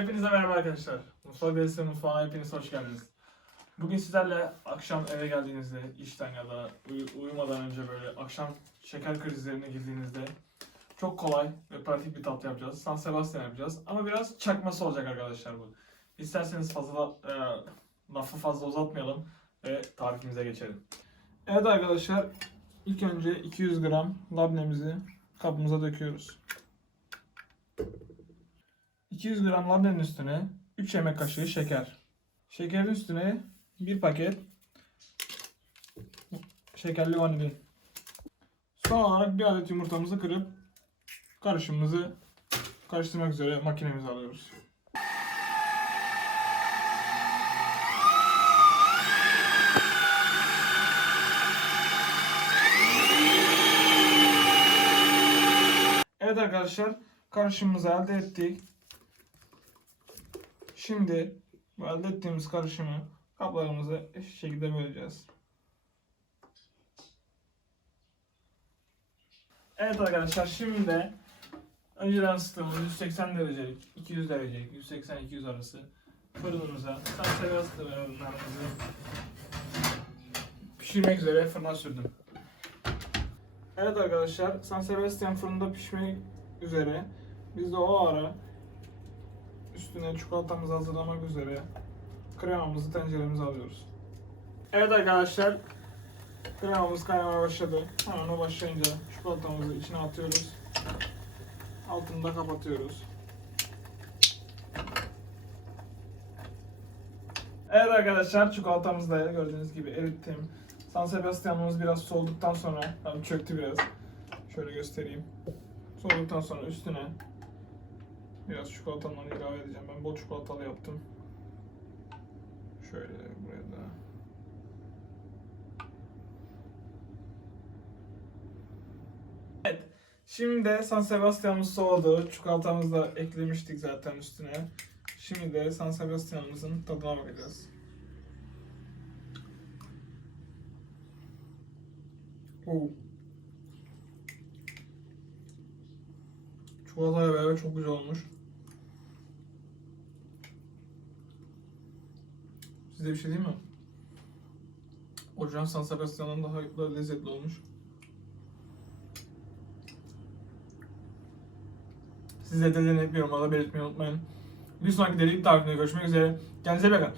Hepinize merhaba arkadaşlar. Mutfak Delisi Mutfağı'na hepiniz hoş geldiniz. Bugün sizlerle akşam eve geldiğinizde, işten ya da uy- uyumadan önce böyle akşam şeker krizlerine girdiğinizde çok kolay ve pratik bir tatlı yapacağız. San Sebastian yapacağız ama biraz çakması olacak arkadaşlar bu. İsterseniz fazla e, lafı fazla uzatmayalım ve tarifimize geçelim. Evet arkadaşlar ilk önce 200 gram labnemizi kabımıza döküyoruz. 200 gram labnenin üstüne 3 yemek kaşığı şeker. Şekerin üstüne 1 paket şekerli vanilin. Son olarak bir adet yumurtamızı kırıp karışımımızı karıştırmak üzere makinemize alıyoruz. Evet arkadaşlar karışımımızı elde ettik. Şimdi bu elde ettiğimiz karışımı kaplarımıza eşit şekilde böleceğiz. Evet arkadaşlar şimdi de önceden ısıttığımız 180 derecelik, 200 derecelik, 180-200 arası fırınımıza San Sebastian'larımızı pişirmek üzere fırına sürdüm. Evet arkadaşlar San Sebastian fırında pişmek üzere. Biz de o ara üstüne çikolatamızı hazırlamak üzere kremamızı tenceremize alıyoruz. Evet arkadaşlar kremamız kaynamaya başladı. Hemen o başlayınca çikolatamızı içine atıyoruz. Altını da kapatıyoruz. Evet arkadaşlar çikolatamızı da gördüğünüz gibi erittim. San Sebastian'ımız biraz soğuduktan sonra, tabii çöktü biraz. Şöyle göstereyim. Soğuduktan sonra üstüne biraz çikolatamdan ilave edeceğim. Ben bol çikolatalı yaptım. Şöyle buraya da. Evet. Şimdi de San Sebastian'ımız soğudu. Çikolatamızı da eklemiştik zaten üstüne. Şimdi de San Sebastian'ımızın tadına bakacağız. Oo. Çikolatayla beraber çok güzel olmuş. Size bir şey diyeyim mi? Orijinal San Sebastian'dan daha da lezzetli olmuş. Siz de deneyip yorumlarda belirtmeyi unutmayın. Bir sonraki delilik tarifinde görüşmek üzere. Kendinize iyi bakın.